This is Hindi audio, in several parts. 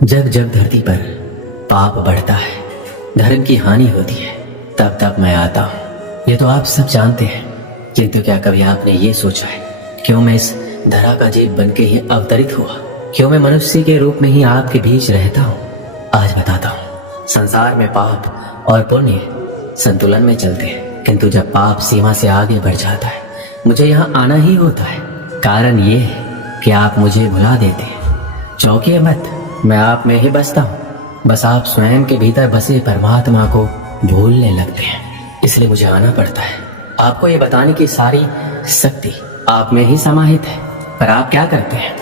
जब जब धरती पर पाप बढ़ता है, धर्म की हानि होती है, तब तब मैं आता हूँ। ये तो आप सब जानते हैं, किंतु क्या कभी आपने ये सोचा है क्यों मैं इस धरा का जीव बनके ही अवतरित हुआ? क्यों मैं मनुष्य के रूप में ही आपके बीच रहता हूँ? आज बताता हूँ। संसार में पाप और पुण्य संतुलन में चलते हैं, किंतु जब पाप सीमा से आगे बढ़ जाता है, मुझे यहाँ आना ही होता है। कारण ये है कि आप मुझे भुला देते हैं। चौंकिए मत, मैं आप में ही बसता हूँ। बस आप स्वयं के भीतर बसे परमात्मा को भूलने लगते हैं, इसलिए मुझे आना पड़ता है। आपको ये बताने की सारी शक्ति आप में ही समाहित है, पर आप क्या करते हैं?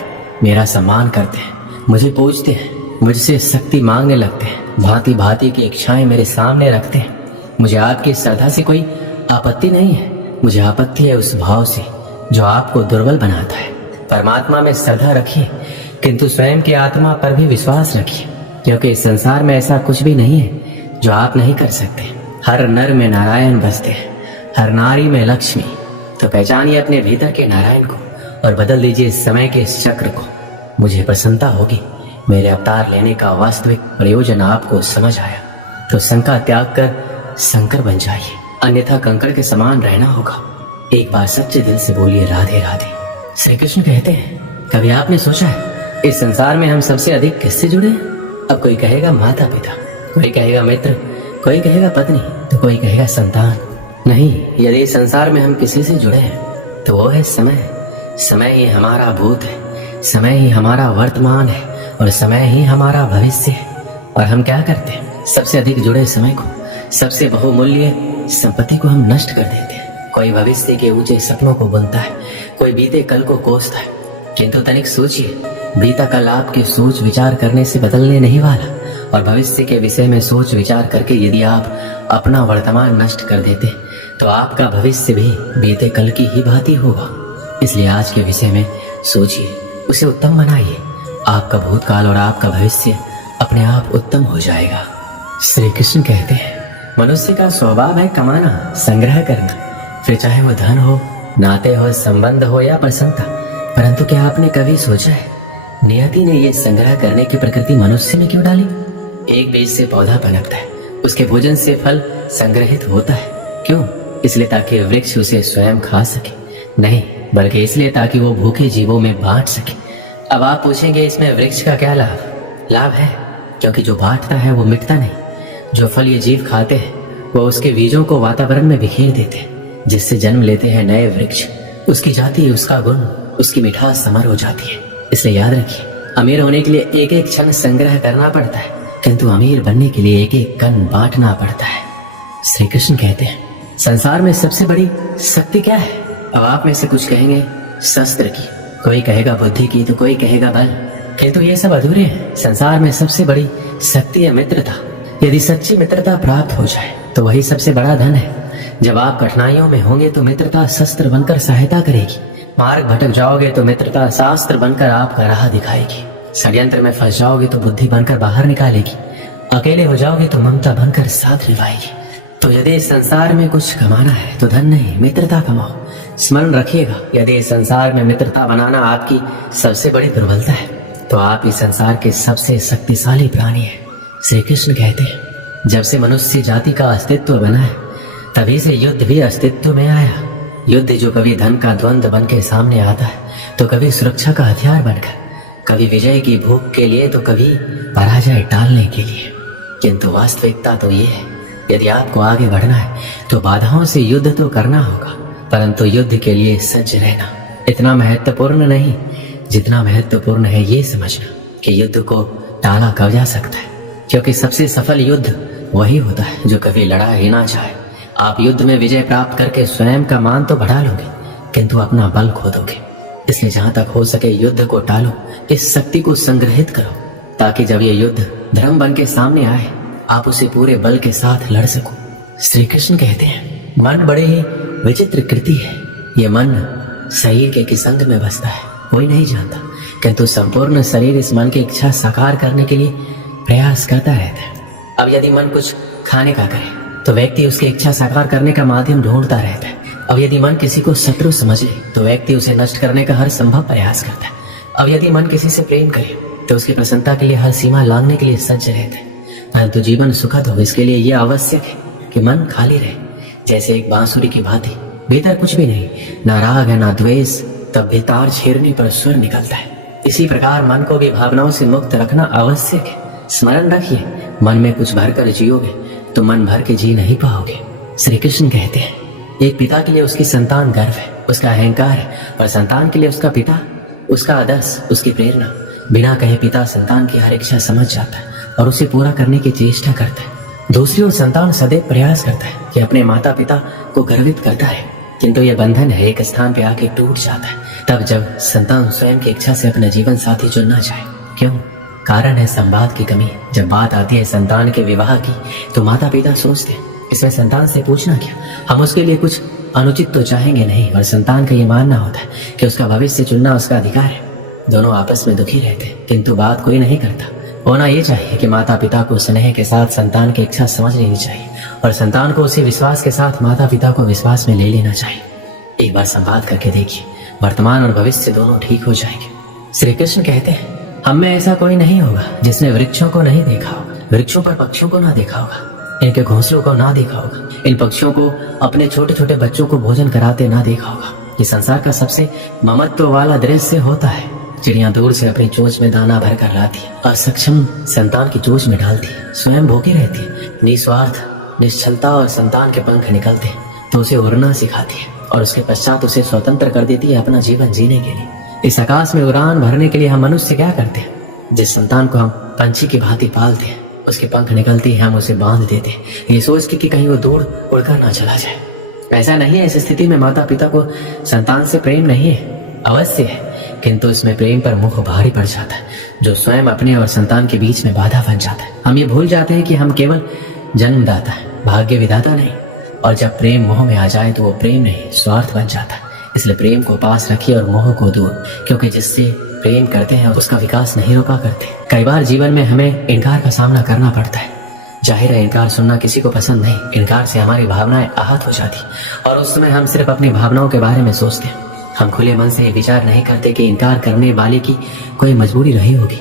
मेरा सम्मान करते हैं, मुझे पूजते हैं, मुझसे शक्ति मांगने लगते हैं, भांति भांति की इच्छाएं मेरे सामने रखते हैं। मुझे आपकी श्रद्धा से कोई आपत्ति नहीं है, मुझे आपत्ति है उस भाव से जो आपको दुर्बल बनाता है। परमात्मा में श्रद्धा रखिए, किंतु स्वयं की आत्मा पर भी विश्वास रखिए, क्योंकि इस संसार में ऐसा कुछ भी नहीं है जो आप नहीं कर सकते। हर नर में नारायण बसते हैं, हर नारी में लक्ष्मी। तो पहचानिए अपने भीतर के नारायण को और बदल दीजिए समय के इस चक्र को। मुझे प्रसन्नता होगी, मेरे अवतार लेने का वास्तविक प्रयोजन आपको समझ आया तो शंका त्याग कर शंकर बन जाइए, अन्यथा कंकड़ के समान रहना होगा। एक बार सच्चे दिल से बोलिए राधे राधे। श्री कृष्ण कहते हैं, कभी आपने सोचा है इस संसार में हम सबसे अधिक किससे जुड़े हैं? अब कोई कहेगा माता पिता, कोई कहेगा मित्र, कोई कहेगा पत्नी, तो कोई कहेगा संतान। नहीं, यदि इस संसार में हम किसी से जुड़े हैं तो वो है समय। समय ही हमारा भूत है, समय ही हमारा वर्तमान है और समय ही हमारा भविष्य है। और हम क्या करते हैं? सबसे अधिक जुड़े समय को, सबसे बहुमूल्य संपत्ति को हम नष्ट कर देते हैं। कोई भविष्य के ऊंचे सपनों को बुनता है, कोई बीते कल को कोसता है, किंतु तनिक सोचिए, बीता कल आपके सोच विचार करने से बदलने नहीं वाला, और भविष्य के विषय में सोच विचार करके यदि आप अपना वर्तमान नष्ट कर देते तो आपका भविष्य भी बीते कल की ही भांति होगा। इसलिए आज के विषय में सोचिए, उसे उत्तम बनाइए। आपका भूतकाल और आपका भविष्य अपने आप उत्तम हो जाएगा। श्री कृष्ण कहते हैं, मनुष्य का स्वभाव है कमाना, संग्रह करना, फिर चाहे वो धन हो, नाते हो, संबंध हो या प्रसन्नता। परंतु क्या आपने कभी सोचा है नियति ने ये संग्रह करने की प्रकृति मनुष्य में क्यों डाली? एक बीज से पौधा पनपता है, उसके भोजन से फल संग्रहित होता है। क्यों? इसलिए ताकि वृक्ष उसे स्वयं खा सके? नहीं, बल्कि इसलिए ताकि वो भूखे जीवों में बांट सके। अब आप पूछेंगे इसमें वृक्ष का क्या लाभ? लाभ है, क्योंकि जो बांटता है वो मिटता नहीं। जो फल ये जीव खाते हैं वो उसके बीजों को वातावरण में बिखेर देते हैं, जिससे जन्म लेते हैं नए वृक्ष। उसकी जाति, उसका गुण, उसकी मिठास समर हो जाती है। इसलिए याद रखिए, अमीर होने के लिए एक एक क्षण संग्रह करना पड़ता है, किंतु अमीर बनने के लिए एक एक कण बांटना पड़ता है। श्री कृष्ण कहते हैं, संसार में सबसे बड़ी शक्ति क्या है? अब आप में से कुछ कहेंगे शस्त्र की, कोई कहेगा बुद्धि की, तो कोई कहेगा बल, किंतु ये सब अधूरे हैं। संसार में सबसे बड़ी शक्ति है मित्रता। यदि सच्ची मित्रता प्राप्त हो जाए तो वही सबसे बड़ा धन है। जब आप कठिनाइयों में होंगे तो मित्रता शस्त्र बनकर सहायता करेगी। मार्ग भटक जाओगे तो मित्रता शास्त्र बनकर आपका राह दिखाएगी। षड्यंत्र में फंस जाओगे तो बुद्धि बनकर बाहर निकालेगी। अकेले हो जाओगे तो ममता बनकर साथ निभाएगी। तो यदि इस संसार में कुछ कमाना है तो धन नहीं, मित्रता कमाओ। स्मरण रखिएगा, यदि इस संसार में मित्रता बनाना आपकी सबसे बड़ी दुर्बलता है तो आप इस संसार के सबसे शक्तिशाली प्राणी हैं। श्री कृष्ण कहते हैं, जब से मनुष्य जाति का अस्तित्व बना है तभी से युद्ध भी अस्तित्व में आया। युद्ध जो कभी धन का द्वंद्व बन के सामने आता है, तो कभी सुरक्षा का हथियार बनकर, कभी विजय की भूख के लिए, तो कभी पराजय टालने के लिए। किंतु वास्तविकता तो ये है, यदि आपको आगे बढ़ना है तो बाधाओं से युद्ध तो करना होगा, परंतु युद्ध के लिए सज्ज रहना इतना महत्वपूर्ण नहीं जितना महत्वपूर्ण है ये समझना कि युद्ध को टाला कब जा सकता है। क्योंकि सबसे सफल युद्ध वही होता है जो कभी लड़ा ही ना चाहे। आप युद्ध में विजय प्राप्त करके स्वयं का मान तो बढ़ा लोगे, किंतु अपना बल खो दोगे। इसलिए जहां तक हो सके युद्ध को टालो, इस शक्ति को संग्रहित करो, ताकि जब ये युद्ध धर्म बन के सामने आए आप उसे पूरे बल के साथ लड़ सको। श्री कृष्ण कहते हैं, मन बड़े ही विचित्र कृति है। ये मन शरीर के किस अंग में बसता है कोई नहीं जानता, किंतु संपूर्ण शरीर इस मन की इच्छा साकार करने के लिए प्रयास करता रहता है। अब यदि मन कुछ खाने का करे तो व्यक्ति उसकी इच्छा साकार करने का माध्यम ढूंढता रहता है। अब यदि मन किसी को शत्रु समझे तो व्यक्ति उसे नष्ट करने का हर संभव प्रयास करता है। अब यदि मन किसी से प्रेम करे तो उसकी प्रसन्नता के लिए हर सीमा लांघने के लिए सज्ज रहते हैं। परंतु जीवन सुखद हो इसके लिए यह आवश्यक है कि मन खाली रहे, जैसे एक बांसुरी की भांति। भीतर कुछ भी नहीं, ना राग है ना द्वेष, तब भी तार छेड़ने पर स्वर निकलता है। इसी प्रकार मन को भी भावनाओं से मुक्त रखना आवश्यक है। स्मरण रखिए, मन में कुछ भरकर जियोगे तो मन भर के जी नहीं पाओगे। श्री कृष्ण कहते हैं, एक पिता के लिए उसकी संतान गर्व है, उसका अहंकार है, और संतान के लिए उसका पिता उसका आदर्श, उसकी प्रेरणा। बिना कहे पिता संतान की हर इच्छा समझ जाता है और उसे पूरा करने की चेष्टा करता है। दूसरी ओर संतान सदैव प्रयास करता है कि अपने माता पिता को गर्वित करता है, किंतु यह बंधन है एक स्थान पे आके टूट जाता है, तब जब संतान स्वयं की इच्छा से अपना जीवन साथी चुनना चाहे। क्यों? कारण है संवाद की कमी। जब बात आती है संतान के विवाह की तो माता पिता सोचते हैं इसमें संतान से पूछना क्या, हम उसके लिए कुछ अनुचित तो चाहेंगे नहीं, और संतान का ये मानना होता है कि उसका भविष्य चुनना उसका अधिकार है। दोनों आपस में दुखी रहते हैं, किंतु बात कोई नहीं करता। होना ये चाहिए कि माता पिता को स्नेह के साथ संतान की इच्छा समझ लेनी चाहिए, और संतान को उसी विश्वास के साथ माता पिता को विश्वास में ले लेना चाहिए। एक बार संवाद करके देखिए, वर्तमान और भविष्य दोनों ठीक हो जाएंगे। श्री कृष्ण कहते हैं, हम में ऐसा कोई नहीं होगा जिसने वृक्षों को नहीं देखा होगा, वृक्षों पर पक्षियों को ना देखा होगा, इनके घोंसलों को ना देखा होगा, इन पक्षियों को अपने छोटे छोटे बच्चों को भोजन कराते ना देखा होगा। ये संसार का सबसे ममत्व वाला दृश्य होता है। चिड़िया दूर से अपनी चोंच में दाना भर कर लाती है और सक्षम संतान की चोंच में डालती है, स्वयं भूखी रहती है, निस्वार्थ निश्चलता, और संतान के पंख निकलते हैं तो उसे उड़ना सिखाती है और उसके पश्चात उसे स्वतंत्र कर देती है अपना जीवन जीने के लिए। इस आकाश में उड़ान भरने के लिए हम मनुष्य क्या करते हैं? जिस संतान को हम पंछी की भांति पालते हैं, उसके पंख निकलते हैं, हम उसे बांध देते हैं, ये सोच के कि कहीं वो दूर उड़कर ना चला जाए। ऐसा नहीं है। इस स्थिति में माता पिता को संतान से प्रेम नहीं है, अवश्य है, किंतु इसमें प्रेम पर मुख भारी पड़ जाता है, जो स्वयं अपने और संतान के बीच में बाधा बन जाता है। हम ये भूल जाते हैं कि हम केवल जन्मदाता है, भाग्य विधाता नहीं, और जब प्रेम मोह में आ जाए तो वो प्रेम नहीं स्वार्थ बन जाता है। इसलिए प्रेम को पास रखिए और मोह को दूर, क्योंकि जिससे प्रेम करते हैं उसका विकास नहीं रोका करते। कई बार जीवन में हमें इनकार का सामना करना पड़ता है। जाहिर है इनकार सुनना किसी को पसंद नहीं। इनकार से हमारी भावनाएं आहत हो जाती और उस समय हम सिर्फ अपनी भावनाओं के बारे में सोचते हैं। हम खुले मन से विचार नहीं करते कि इनकार करने वाले की कोई मजबूरी रही होगी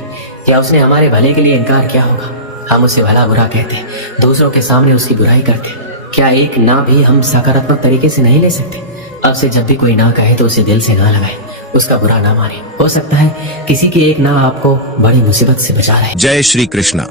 या उसने हमारे भले के लिए इनकार किया होगा। हम उसे भला बुरा कहते हैं, दूसरों के सामने उसकी बुराई करते हैं। क्या एक ना भी हम सकारात्मक तरीके से नहीं ले सकते? अब से जब भी कोई ना कहे तो उसे दिल से ना लगाए, उसका बुरा ना माने। हो सकता है किसी की एक ना आपको बड़ी मुसीबत से बचा रहे। जय श्री कृष्णा।